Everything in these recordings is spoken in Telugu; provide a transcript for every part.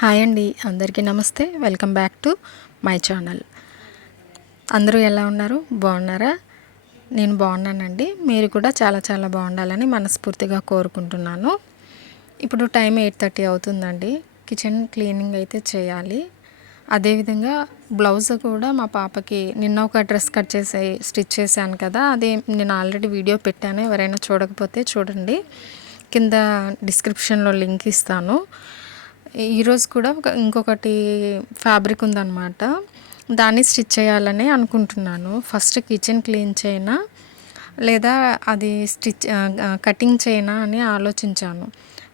హాయ్ అండి, అందరికీ నమస్తే. Welcome back to my channel. అందరూ ఎలా ఉన్నారు? బాగున్నారా? నేను బాగున్నానండి. మీరు కూడా చాలా చాలా బాగుండాలని మనస్ఫూర్తిగా కోరుకుంటున్నాను. ఇప్పుడు టైం 8:30 అవుతుందండి. కిచెన్ క్లీనింగ్ అయితే చేయాలి. అదేవిధంగా బ్లౌజ్ కూడా మా పాపకి నిన్న ఒక డ్రెస్ కట్ చేసి స్టిచ్ చేశాను కదా, అది నేను ఆల్రెడీ వీడియో పెట్టాను. ఎవరైనా చూడకపోతే చూడండి, కింద డిస్క్రిప్షన్లో లింక్ ఇస్తాను. ఈరోజు కూడా ఇంకొకటి ఫ్యాబ్రిక్ ఉందన్నమాట, దాన్ని స్టిచ్ చేయాలని అనుకుంటున్నాను. ఫస్ట్ కిచెన్ క్లీన్ చేయనా లేదా అది కటింగ్ చేయనా అని ఆలోచించాను.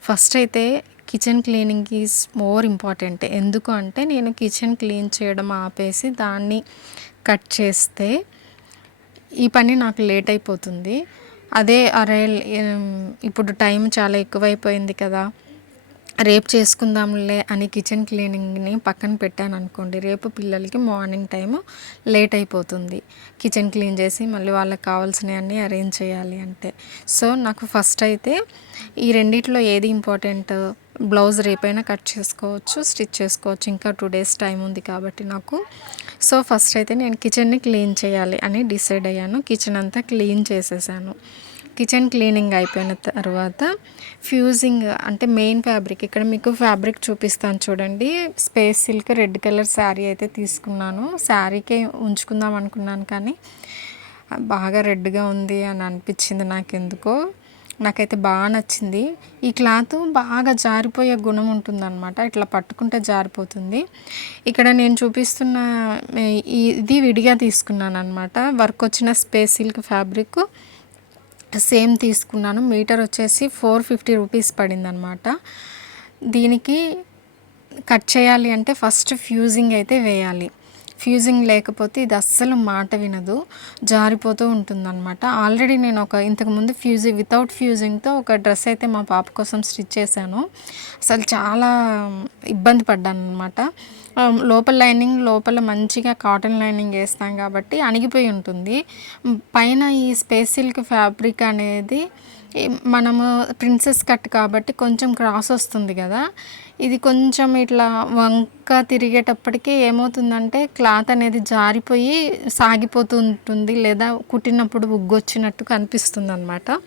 ఫస్ట్ అయితే kitchen cleaning is more important. ఎందుకు అంటే నేను కిచెన్ క్లీన్ చేయడం ఆపేసి దాన్ని కట్ చేస్తే ఈ పని నాకు లేట్ అయిపోతుంది. అదే అరే ఇప్పుడు టైం చాలా ఎక్కువైపోయింది కదా, రేపు చేసుకుందాంలే అని కిచెన్ క్లీనింగ్ని పక్కన పెట్టాను అనుకోండి, రేపు పిల్లలకి మార్నింగ్ టైము లేట్ అయిపోతుంది కిచెన్ క్లీన్ చేసి మళ్ళీ వాళ్ళకి కావాల్సినవన్నీ అరేంజ్ చేయాలి అంటే. సో నాకు ఫస్ట్ అయితే ఈ రెండిట్లో ఏది ఇంపార్టెంట్, బ్లౌజ్ రేపైనా కట్ చేసుకోవచ్చు, స్టిచ్ చేసుకోవచ్చు, ఇంకా 2 days టైం ఉంది కాబట్టి నాకు. సో ఫస్ట్ అయితే నేను కిచెన్ని క్లీన్ చేయాలి అని డిసైడ్ అయ్యాను. కిచెన్ అంతా క్లీన్ చేసేసాను. కిచెన్ క్లీనింగ్ అయిపోయిన తర్వాత ఫ్యూజింగ్ అంటే మెయిన్ ఫ్యాబ్రిక్, ఇక్కడ మీకు ఫ్యాబ్రిక్ చూపిస్తాను చూడండి. Space silk red colour sari అయితే తీసుకున్నాను. శారీకే ఉంచుకుందాం అనుకున్నాను కానీ బాగా రెడ్గా ఉంది అని అనిపించింది నాకెందుకో. నాకైతే బాగా నచ్చింది. ఈ క్లాత్ బాగా జారిపోయే గుణం ఉంటుందన్నమాట, ఇట్లా పట్టుకుంటే జారిపోతుంది. ఇక్కడ నేను చూపిస్తున్న ఇది విడిగా తీసుకున్నాను అనమాట. వర్క్ వచ్చిన స్పేస్ సిల్క్ ఫ్యాబ్రిక్ సేమ్ తీసుకున్నాను. మీటర్ వచ్చేసి 450 రూపీస్ పడింది అనమాట. దీనికి కట్ చేయాలి అంటే ఫస్ట్ ఫ్యూజింగ్ అయితే వేయాలి. ఫ్యూజింగ్ లేకపోతే ఇది అస్సలు మాట వినదు, జారిపోతూ ఉంటుందన్నమాట. ఆల్రెడీ నేను ఇంతకుముందు వితౌట్ ఫ్యూజింగ్తో ఒక డ్రెస్ అయితే మా పాప కోసం స్టిచ్ చేశాను. అసలు చాలా ఇబ్బంది పడ్డాను అనమాట. లోపల లైనింగ్ లోపల మంచిగా కాటన్ లైనింగ్ వేస్తాం కాబట్టి అణిగిపోయి ఉంటుంది. పైన ఈ స్పేస్ సిల్క్ ఫ్యాబ్రిక్ అనేది మనము ప్రిన్సెస్ కట్ కాబట్టి కొంచెం క్రాస్ వస్తుంది కదా, ఇది కొంచెం ఇట్లా వంక తిరిగేటప్పటికి ఏమవుతుందంటే క్లాత్ అనేది జారిపోయి సాగిపోతూ ఉంటుంది, లేదా కుట్టినప్పుడు ఉగ్గొచ్చినట్టు కనిపిస్తుంది అనమాట.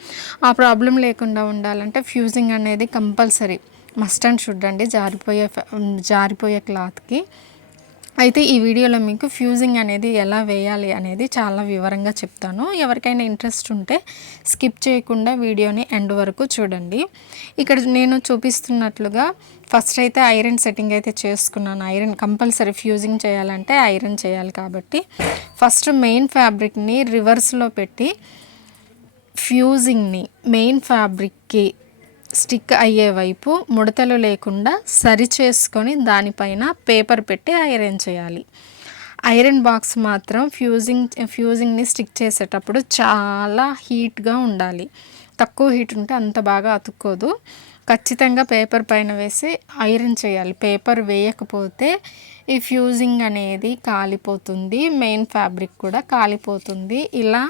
ఆ ప్రాబ్లం లేకుండా ఉండాలంటే ఫ్యూజింగ్ అనేది కంపల్సరీ, మస్ట్ అండ్ షుడ్ అండి జారిపోయే క్లాత్కి. అయితే ఈ వీడియోలో మీకు ఫ్యూజింగ్ అనేది ఎలా వేయాలి అనేది చాలా వివరంగా చెప్తాను. ఎవరికైనా ఇంట్రెస్ట్ ఉంటే స్కిప్ చేయకుండా వీడియోని ఎండ్ వరకు చూడండి. ఇక్కడ నేను చూపిస్తున్నట్లుగా ఫస్ట్ అయితే ఐరన్ సెట్టింగ్ అయితే చేసుకున్నాను. ఐరన్ కంపల్సరీ, ఫ్యూజింగ్ చేయాలంటే ఐరన్ చేయాలి కాబట్టి ఫస్ట్ మెయిన్ ఫ్యాబ్రిక్ని రివర్స్లో పెట్టి ఫ్యూజింగ్ని మెయిన్ ఫ్యాబ్రిక్కి స్టిక్ అయ్యే వైపు ముడతలు లేకుండా సరి చేసుకొని దానిపైన పేపర్ పెట్టి ఐరన్ చేయాలి. ఐరన్ బాక్స్ మాత్రం ఫ్యూజింగ్ని స్టిక్ చేసేటప్పుడు చాలా హీట్గా ఉండాలి. తక్కువ హీట్ ఉంటే అంత బాగా అతుక్కోదు. ఖచ్చితంగా పేపర్ పైన వేసి ఐరన్ చేయాలి. పేపర్ వేయకపోతే ఈ ఫ్యూజింగ్ అనేది కాలిపోతుంది, మెయిన్ ఫ్యాబ్రిక్ కూడా కాలిపోతుంది. ఇలా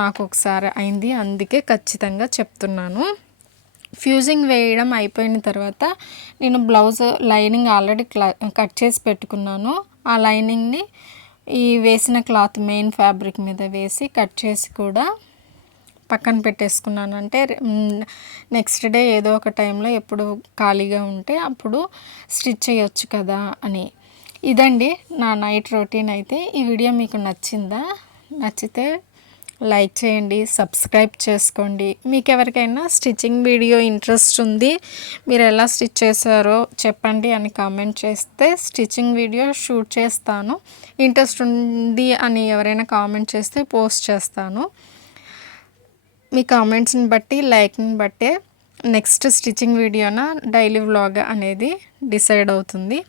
నాకు ఒకసారి అయింది, అందుకే ఖచ్చితంగా చెప్తున్నాను. ఫ్యూజింగ్ వేయడం అయిపోయిన తర్వాత నేను బ్లౌజ్ లైనింగ్ ఆల్రెడీ కట్ చేసి పెట్టుకున్నాను. ఆ లైనింగ్ని ఈ వేసిన క్లాత్ మెయిన్ ఫ్యాబ్రిక్ మీద వేసి కట్ చేసి కూడా పక్కన పెట్టేసుకున్నాను. అంటే నెక్స్ట్ డే ఏదో ఒక టైంలో ఎప్పుడు ఖాళీగా ఉంటే అప్పుడు స్టిచ్ చేయొచ్చు కదా అని. ఇదండి నా నైట్ రొటీన్. అయితే ఈ వీడియో మీకు నచ్చిందా? నచ్చితే లైక్ చేయండి, సబ్స్క్రైబ్ చేసుకోండి. మీకు ఎవరికైనా స్టిచ్చింగ్ వీడియో ఇంట్రెస్ట్ ఉంది, మీరు ఎలా స్టిచ్ చేశారో చెప్పండి అని కామెంట్ చేస్తే స్టిచ్చింగ్ వీడియో షూట్ చేస్తాను. ఇంట్రెస్ట్ ఉంది అని ఎవరైనా కామెంట్ చేస్తే పోస్ట్ చేస్తాను. మీ కామెంట్స్ని బట్టి, లైక్ని బట్టే నెక్స్ట్ స్టిచ్చింగ్ వీడియోనా డైలీ వ్లాగ్ అనేది డిసైడ్ అవుతుంది.